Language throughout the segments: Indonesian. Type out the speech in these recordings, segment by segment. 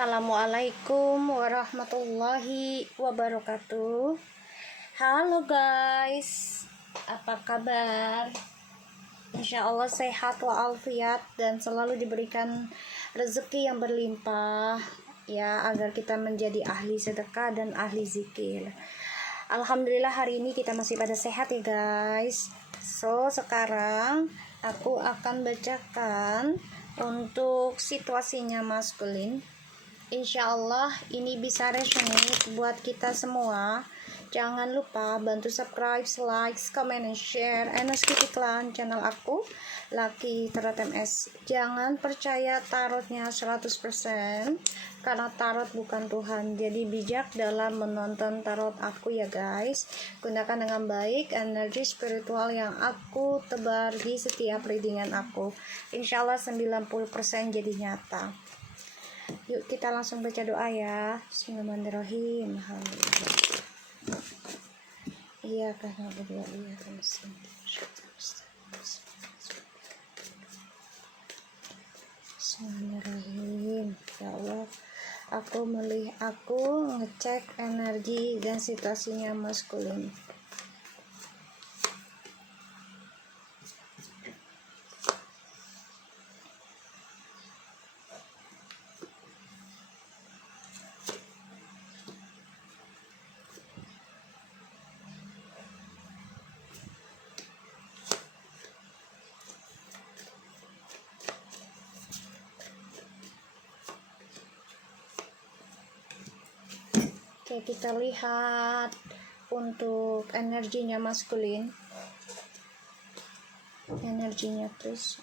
Assalamualaikum warahmatullahi wabarakatuh. Halo guys, apa kabar? Insya Allah sehat walafiat dan selalu diberikan rezeki yang berlimpah ya, agar kita menjadi ahli sedekah dan ahli zikir. Alhamdulillah hari ini kita masih pada sehat ya guys. So sekarang aku akan bacakan untuk situasinya maskulin. Insya Allah ini bisa resonate buat kita semua. Jangan lupa bantu subscribe, like, comment, and share. And skip iklan channel aku, Lucky Tarot MS. Jangan percaya tarotnya 100%, karena tarot bukan Tuhan. Jadi bijak dalam menonton tarot aku ya guys. Gunakan dengan baik energi spiritual yang aku tebar di setiap readingan aku. Insya Allah 90% jadi nyata. Yuk kita langsung baca doa ya. Bismillahirrahmanirrahim. Alhamdulillah. Iya karena berdua iya kan. Bismillahirrahmanirrahim. Ya Allah, aku ngecek energi dan situasinya maskulin. Oke, kita lihat untuk energinya maskulin. Energinya please.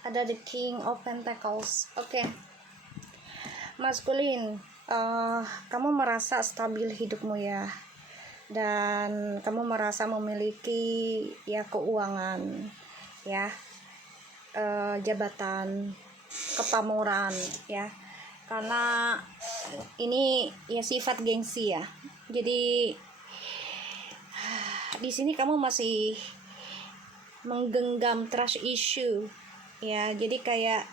Ada the King of Pentacles. Oke. Maskulin, kamu merasa stabil hidupmu ya. Dan kamu merasa memiliki ya keuangan, ya. Jabatan, kepamuran ya. Karena ini ya sifat gengsi ya. Jadi di sini kamu masih menggenggam trust issue ya. Jadi kayak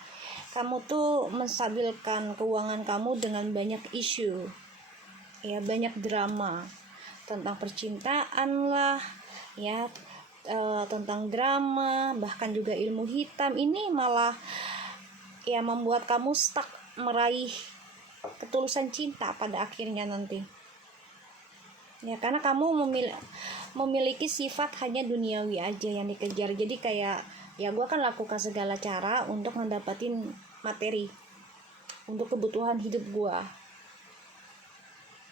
kamu tuh menstabilkan keuangan kamu dengan banyak isu ya, banyak drama tentang percintaan lah ya, tentang drama, bahkan juga ilmu hitam. Ini malah ya membuat kamu stuck meraih ketulusan cinta pada akhirnya nanti ya, karena kamu memiliki sifat hanya duniawi aja yang dikejar. Jadi kayak ya gue akan lakukan segala cara untuk mendapatin materi untuk kebutuhan hidup gue,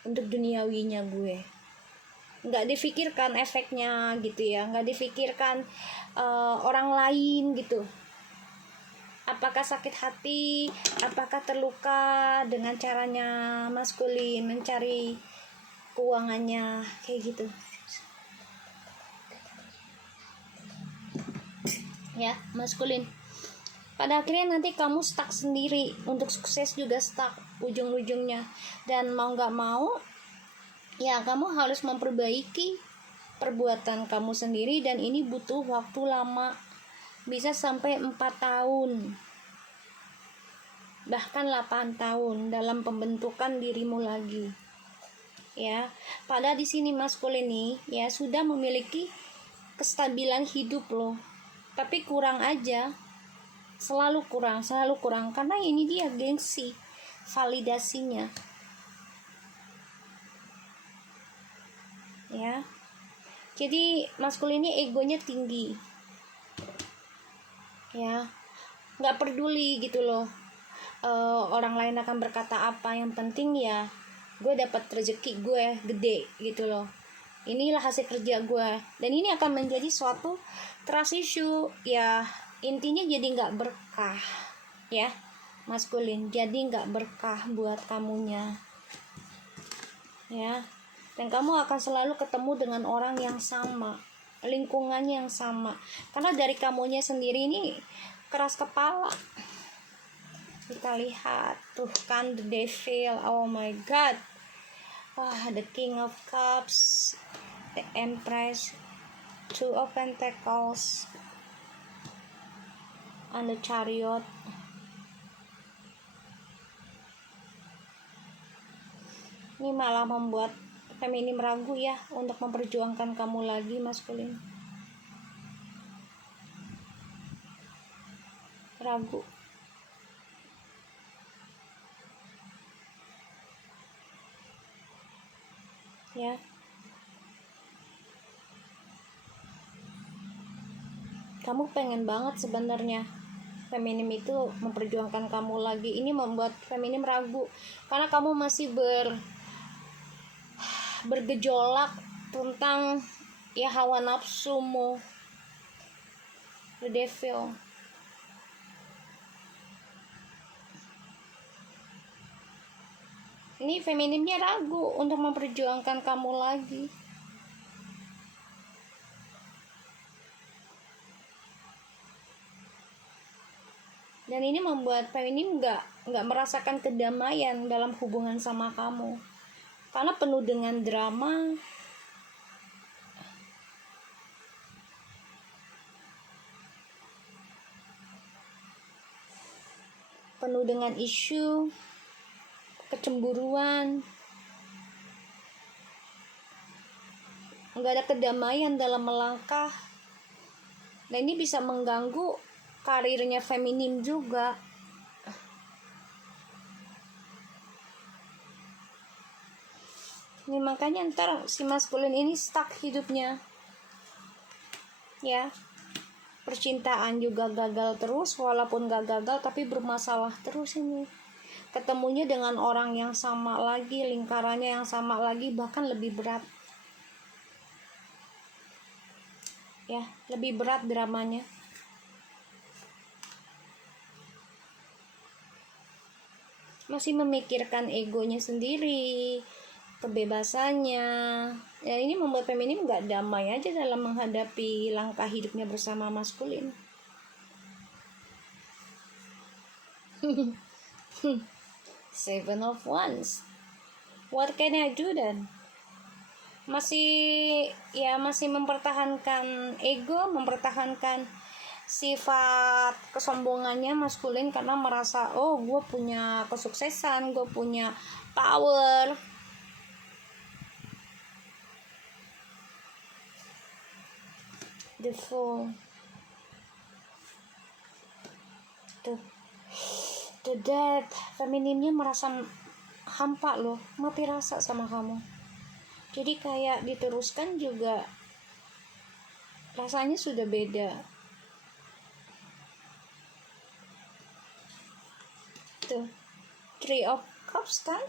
untuk duniawinya gue, nggak difikirkan efeknya gitu ya, nggak difikirkan orang lain gitu. Apakah sakit hati, apakah terluka dengan caranya maskulin mencari keuangannya kayak gitu ya maskulin. Pada akhirnya nanti kamu stuck sendiri, untuk sukses juga stuck ujung-ujungnya. Dan mau gak mau ya kamu harus memperbaiki perbuatan kamu sendiri, dan ini butuh waktu lama, bisa sampai 4 tahun bahkan 8 tahun dalam pembentukan dirimu lagi ya. Pada di sini maskulin ini ya sudah memiliki kestabilan hidup loh, tapi kurang aja, selalu kurang karena ini dia gengsi validasinya ya. Jadi maskulin ini egonya tinggi ya, nggak peduli gitu loh orang lain akan berkata apa, yang penting ya gue dapat rezeki gue gede gitu loh, inilah hasil kerja gue. Dan ini akan menjadi suatu trust issue ya, intinya jadi nggak berkah ya maskulin, jadi nggak berkah buat kamunya ya. Dan kamu akan selalu ketemu dengan orang yang sama, lingkungan yang sama, karena dari kamunya sendiri ini keras kepala. Kita lihat tuh kan the devil, oh my god, wah, the King of Cups, the Empress, Two of Pentacles, and the Chariot. Ini malah membuat feminim ragu ya untuk memperjuangkan kamu lagi, maskulin. Ragu. Ya. Kamu pengen banget sebenarnya feminim itu memperjuangkan kamu lagi. Ini membuat feminim ragu karena kamu masih bergejolak tentang ya hawa nafsumu, the devil. Ini feminimnya ragu untuk memperjuangkan kamu lagi. Dan ini membuat feminim nggak merasakan kedamaian dalam hubungan sama kamu, karena penuh dengan drama, penuh dengan isu kecemburuan, nggak ada kedamaian dalam melangkah. Dan ini bisa mengganggu karirnya feminim juga. Ini makanya ntar si maskulin ini stuck hidupnya ya. Percintaan juga gagal terus, walaupun gak gagal tapi bermasalah terus ini. Ketemunya dengan orang yang sama lagi, lingkarannya yang sama lagi, bahkan lebih berat ya, lebih berat dramanya. Masih memikirkan egonya sendiri, kebebasannya. Ya, ini membuat feminim gak damai aja dalam menghadapi langkah hidupnya bersama maskulin. Seven of Wands. What can I do then? Masih mempertahankan ego, mempertahankan sifat kesombongannya maskulin karena merasa oh gue punya kesuksesan, gue punya power. The Fool. The Death. Feminimnya merasa hampa loh, mati rasa sama kamu. Jadi kayak diteruskan juga rasanya sudah beda. Tuh, Three of Cups kan?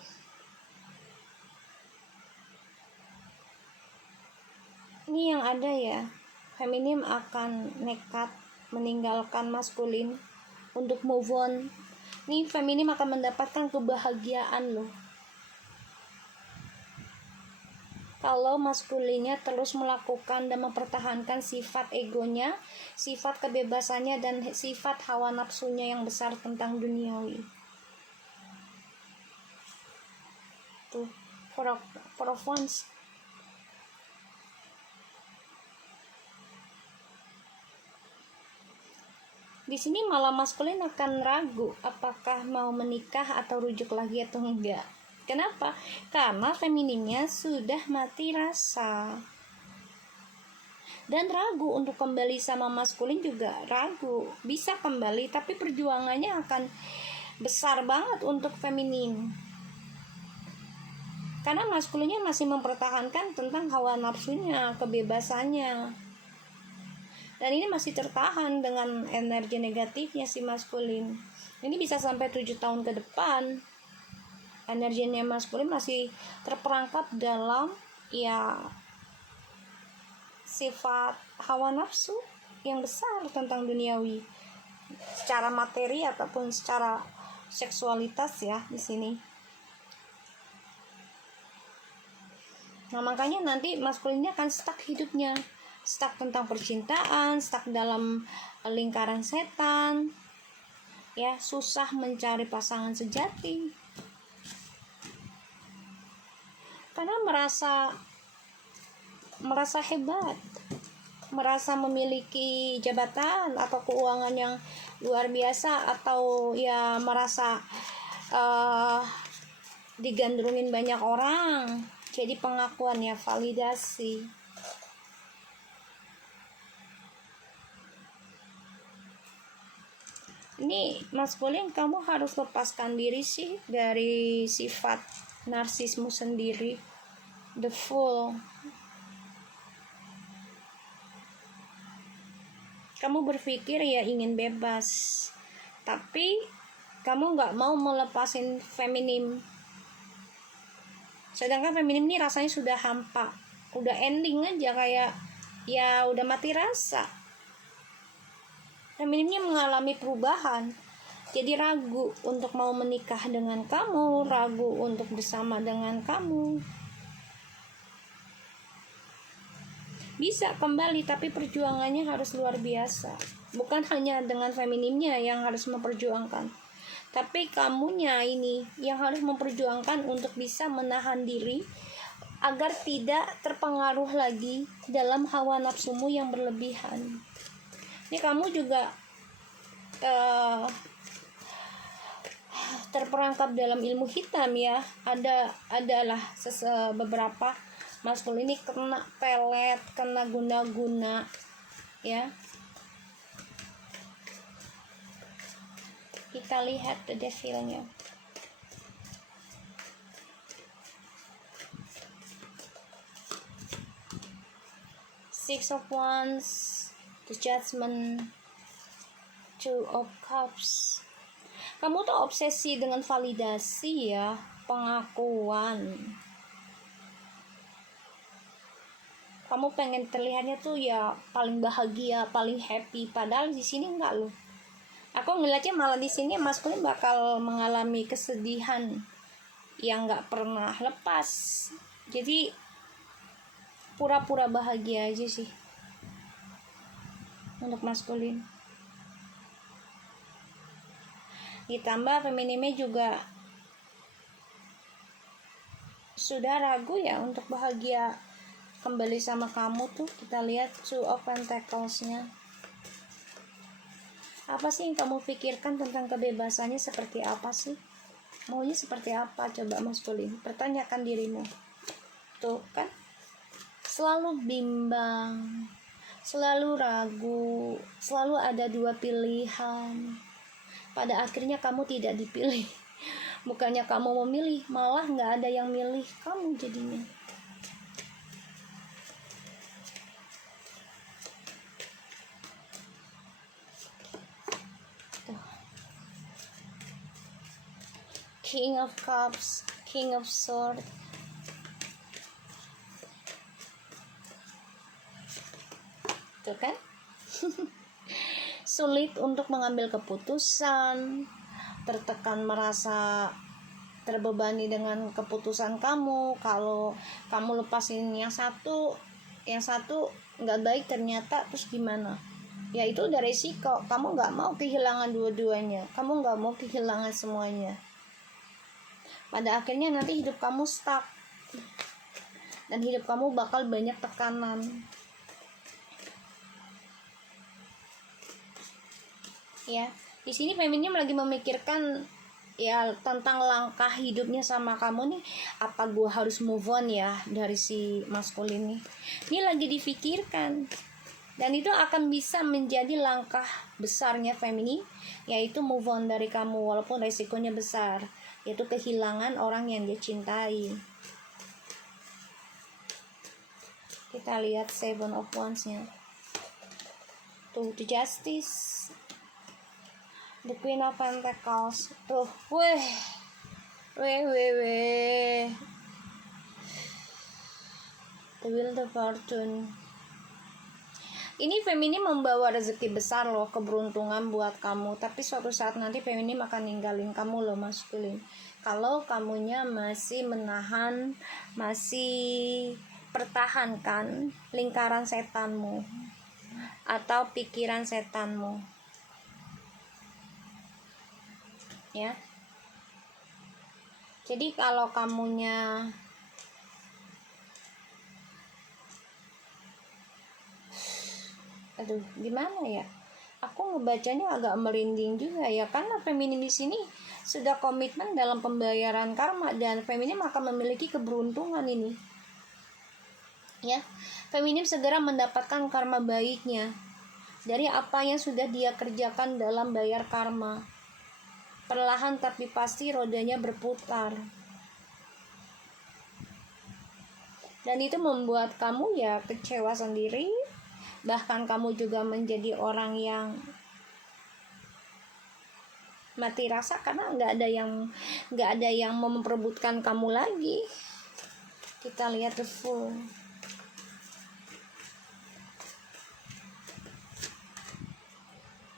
Ini yang ada ya, feminim akan nekat meninggalkan maskulin untuk move on. Ini feminim akan mendapatkan kebahagiaan loh kalau maskulinnya terus melakukan dan mempertahankan sifat egonya, sifat kebebasannya, dan sifat hawa nafsunya yang besar tentang duniawi. Tuh, Four of Wands. Di sini malah maskulin akan ragu apakah mau menikah atau rujuk lagi atau enggak. Kenapa? Karena feminimnya sudah mati rasa. Dan ragu untuk kembali sama maskulin juga ragu. Bisa kembali tapi perjuangannya akan besar banget untuk feminim. Karena maskulinnya masih mempertahankan tentang hawa nafsunya, kebebasannya. Dan ini masih tertahan dengan energi negatifnya si maskulin. Ini bisa sampai 7 tahun ke depan. Energinya maskulin masih terperangkap dalam ya sifat hawa nafsu yang besar tentang duniawi, secara materi ataupun secara seksualitas ya di sini. Nah, makanya nanti maskulinnya akan stuck hidupnya, stuck tentang percintaan, stuck dalam lingkaran setan. Ya, susah mencari pasangan sejati. Karena merasa hebat, merasa memiliki jabatan atau keuangan yang luar biasa, atau ya merasa digandrungin banyak orang, jadi pengakuan ya, validasi. Ini maskulin, kamu harus lepaskan diri sih dari sifat narsismu sendiri, the fool. Kamu berpikir ya ingin bebas, tapi kamu nggak mau melepasin feminim. Sedangkan feminim ini rasanya sudah hampa, udah ending aja, kayak ya udah mati rasa. Feminimnya mengalami perubahan, jadi ragu untuk mau menikah dengan kamu, ragu untuk bersama dengan kamu. Bisa kembali, tapi perjuangannya harus luar biasa. Bukan hanya dengan feminimnya yang harus memperjuangkan, tapi kamunya ini yang harus memperjuangkan untuk bisa menahan diri agar tidak terpengaruh lagi dalam hawa nafsumu yang berlebihan. Ini kamu juga terperangkap dalam ilmu hitam ya. Adalah beberapa maskulin ini kena pelet, kena guna-guna ya. Kita lihat the devilnya. Six of Wands, the Judgment, Two of Cups. Kamu tuh obsesi dengan validasi ya, pengakuan. Kamu pengen terlihatnya tuh ya paling bahagia, paling happy, padahal di sini enggak loh. Aku ngeliatnya malah di sini maskulin bakal mengalami kesedihan yang enggak pernah lepas. Jadi pura-pura bahagia aja sih untuk maskulin. Ditambah feminimnya juga sudah ragu ya untuk bahagia kembali sama kamu tuh. Kita lihat Two of Pentacles-nya. Apa sih yang kamu pikirkan tentang kebebasannya, seperti apa sih? Maunya seperti apa? Coba maskulin, pertanyakan dirimu. Tuh kan, selalu bimbang, selalu ragu, selalu ada dua pilihan. Pada akhirnya kamu tidak dipilih. Bukannya kamu memilih, malah nggak ada yang milih kamu jadinya. King of Cups, King of Swords. Tuh kan? Sulit untuk mengambil keputusan, tertekan, merasa terbebani dengan keputusan kamu. Kalau kamu lepasin yang satu nggak baik ternyata, terus gimana? Ya itu udah resiko. Kamu nggak mau kehilangan dua-duanya, kamu nggak mau kehilangan semuanya. Pada akhirnya nanti hidup kamu stuck, dan hidup kamu bakal banyak tekanan. Ya, di sini feminim lagi memikirkan ya tentang langkah hidupnya sama kamu nih. Apa gue harus move on ya dari si maskulin nih? Ini lagi difikirkan, dan itu akan bisa menjadi langkah besarnya feminim, yaitu move on dari kamu walaupun resikonya besar, yaitu kehilangan orang yang dia cintai. Kita lihat Seven of Wands-nya. Tuh, the Justice, the Queen of Pentacles. Tuh, weh. The Wheel of Fortune. Ini feminim membawa rezeki besar loh, keberuntungan buat kamu. Tapi suatu saat nanti feminim akan ninggalin kamu loh maskulin. Kalau kamunya masih menahan, masih pertahankan lingkaran setanmu atau pikiran setanmu. Ya. Jadi kalau kamunya gimana ya? Aku ngebacanya agak merinding juga ya, karena feminim di sini sudah komitmen dalam pembayaran karma, dan feminim akan memiliki keberuntungan ini. Ya, feminim segera mendapatkan karma baiknya dari apa yang sudah dia kerjakan dalam bayar karma. Perlahan tapi pasti rodanya berputar. Dan itu membuat kamu ya kecewa sendiri. Bahkan kamu juga menjadi orang yang mati rasa karena nggak ada yang mau memperebutkan kamu lagi. Kita lihat the Fool.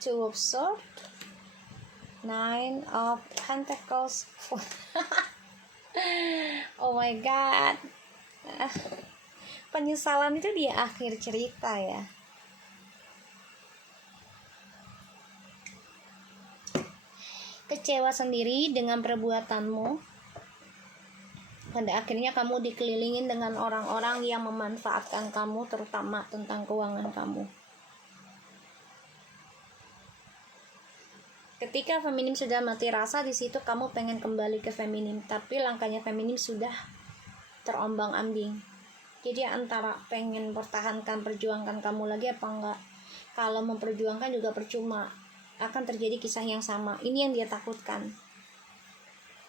Two of Swords, Nine of Pentacles. Oh my god. Penyesalan itu di akhir cerita ya. Kecewa sendiri dengan perbuatanmu. Pada akhirnya kamu dikelilingin dengan orang-orang yang memanfaatkan kamu, terutama tentang keuangan kamu. Ketika feminim sudah mati rasa, di situ kamu pengen kembali ke feminim, tapi langkahnya feminim sudah terombang-ambing. Jadi antara pengen pertahankan, perjuangkan kamu lagi apa enggak. Kalau memperjuangkan juga percuma, akan terjadi kisah yang sama. Ini yang dia takutkan.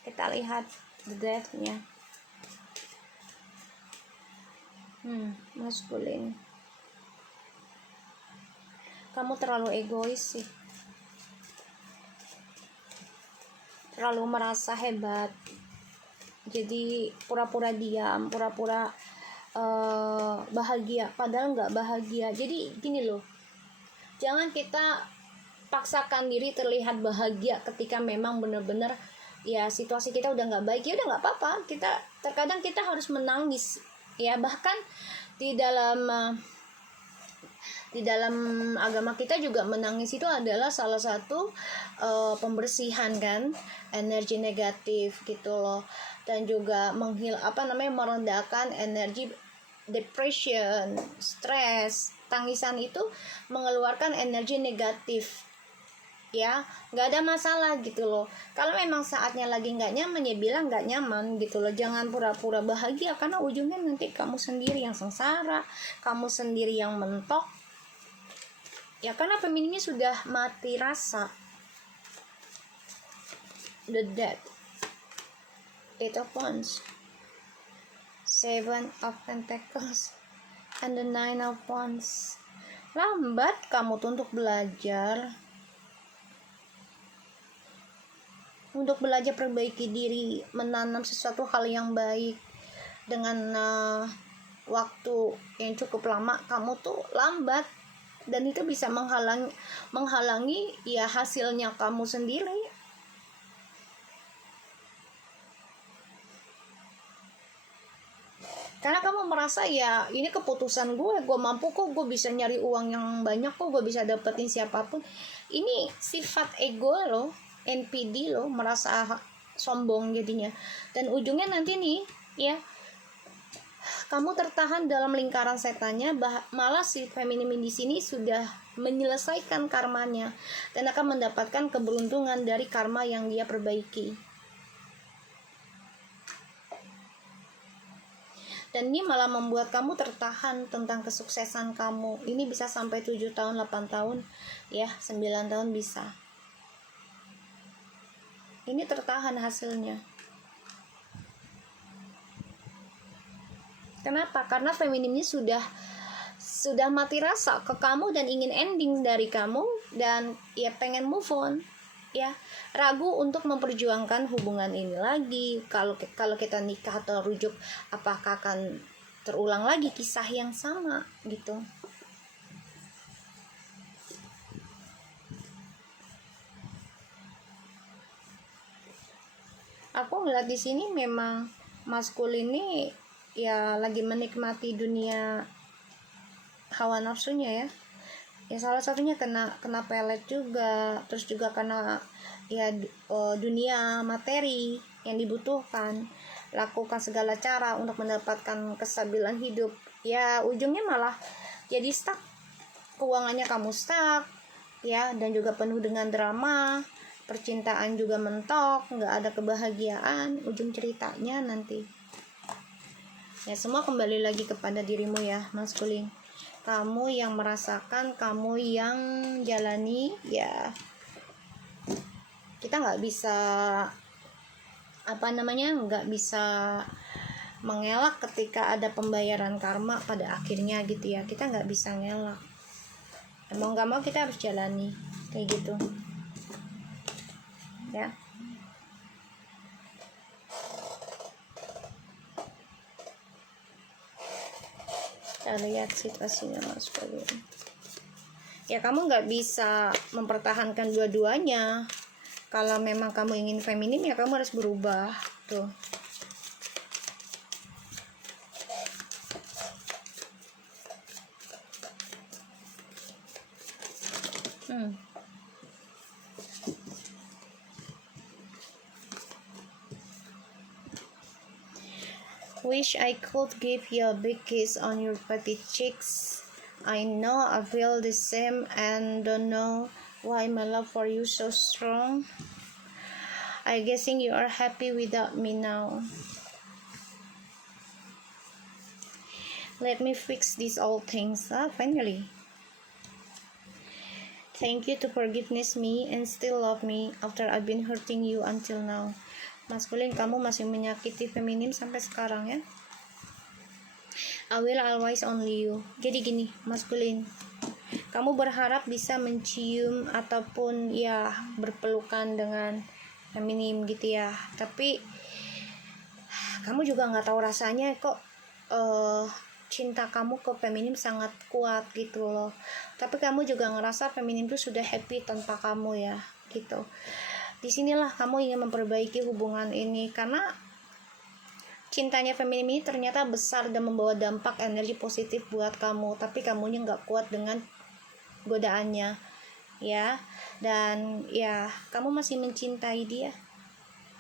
Kita lihat the death-nya. Maskulin. Kamu terlalu egois sih. Terlalu merasa hebat. Jadi pura-pura diam, pura-pura bahagia, padahal nggak bahagia. Jadi gini loh, jangan kita paksakan diri terlihat bahagia ketika memang benar-benar ya situasi kita udah nggak baik. Ya udah nggak apa-apa, terkadang kita harus menangis ya. Bahkan di dalam agama kita juga menangis itu adalah salah satu pembersihan kan energi negatif gitu loh, dan juga merendahkan energi depression, stres. Tangisan itu mengeluarkan energi negatif ya, nggak ada masalah gitu loh. Kalau memang saatnya lagi nggak nyaman ya bilang nggak nyaman gitu loh. Jangan pura-pura bahagia, karena ujungnya nanti kamu sendiri yang sengsara, kamu sendiri yang mentok ya, karena femininnya sudah mati rasa. The Death, Eight of Wands, Seven of Pentacles, and the Nine of Wands. Lambat kamu tuh untuk belajar perbaiki diri, menanam sesuatu hal yang baik. Dengan waktu yang cukup lama, kamu tuh lambat, dan itu bisa menghalangi ya hasilnya kamu sendiri. Karena kamu merasa ya ini keputusan gue mampu kok, gue bisa nyari uang yang banyak kok, gue bisa dapetin siapapun. Ini sifat ego loh, NPD loh, merasa sombong jadinya. Dan ujungnya nanti nih ya, kamu tertahan dalam lingkaran setannya. Malah si feminim di sini sudah menyelesaikan karmanya dan akan mendapatkan keberuntungan dari karma yang dia perbaiki. Dan ini malah membuat kamu tertahan tentang kesuksesan kamu. Ini bisa sampai 7 tahun, 8 tahun, ya 9 tahun bisa. Ini tertahan hasilnya. Kenapa? Karena feminimnya sudah mati rasa ke kamu dan ingin ending dari kamu, dan ya pengen move on. Ya, ragu untuk memperjuangkan hubungan ini lagi. Kalau kita nikah atau rujuk, apakah akan terulang lagi kisah yang sama gitu. Aku ngeliat di sini memang maskulin ini ya lagi menikmati dunia hawa nafsunya ya. Ya salah satunya kena pelet juga, terus juga karena ya dunia materi yang dibutuhkan, lakukan segala cara untuk mendapatkan kestabilan hidup. Ya ujungnya malah jadi stuck, keuangannya kamu stuck, ya, dan juga penuh dengan drama, percintaan juga mentok, nggak ada kebahagiaan, ujung ceritanya nanti ya semua kembali lagi kepada dirimu ya maskulin. Kamu yang merasakan, kamu yang jalani ya. Kita nggak bisa nggak bisa mengelak ketika ada pembayaran karma pada akhirnya gitu ya. Kita nggak bisa ngelak, mau nggak mau kita harus jalani kayak gitu ya. Kita lihat situasinya maskulin ya. Kamu nggak bisa mempertahankan dua-duanya. Kalau memang kamu ingin feminim ya kamu harus berubah tuh. Wish I could give you a big kiss on your pretty cheeks. I know I feel the same and don't know why my love for you so strong. I guessing you are happy without me now. Let me fix these old things. Finally. Thank you to forgiveness me and still love me after I've been hurting you until now. Maskulin, kamu masih menyakiti feminim sampai sekarang ya. I will always only you. Jadi gini, maskulin, kamu berharap bisa mencium ataupun ya berpelukan dengan feminim gitu ya. Tapi kamu juga nggak tahu rasanya kok. Cinta kamu ke feminim sangat kuat gitu loh. Tapi kamu juga ngerasa feminim itu sudah happy tanpa kamu ya gitu. Disinilah kamu ingin memperbaiki hubungan ini karena cintanya feminim ini ternyata besar dan membawa dampak energi positif buat kamu. Tapi kamunya nggak kuat dengan godaannya ya. Dan ya kamu masih mencintai dia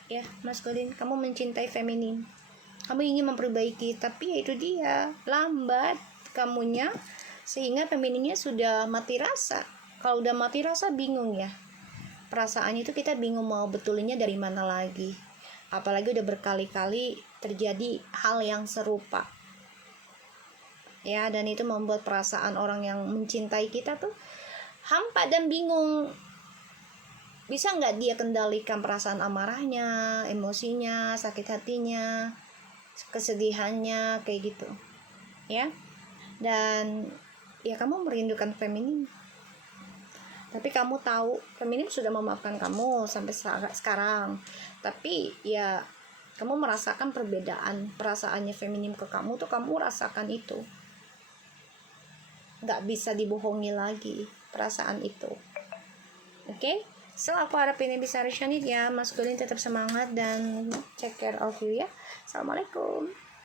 ya maskulin. Kamu mencintai feminim, kamu ingin memperbaiki, tapi ya itu dia, lambat kamunya sehingga femininnya sudah mati rasa. Kalau udah mati rasa bingung ya, perasaannya itu kita bingung mau betulinnya dari mana lagi, apalagi udah berkali-kali terjadi hal yang serupa ya. Dan itu membuat perasaan orang yang mencintai kita tuh hampa dan bingung. Bisa nggak dia kendalikan perasaan amarahnya, emosinya, sakit hatinya, kesedihannya kayak gitu ya. Dan ya kamu merindukan feminim, tapi kamu tahu feminim sudah memaafkan kamu sampai sekarang. Tapi ya kamu merasakan perbedaan perasaannya feminim ke kamu tuh, kamu rasakan itu, nggak bisa dibohongi lagi perasaan itu. Oke? So aku harap ini bisa resonate ya maskulin. Tetap semangat dan take care of you ya. Assalamualaikum.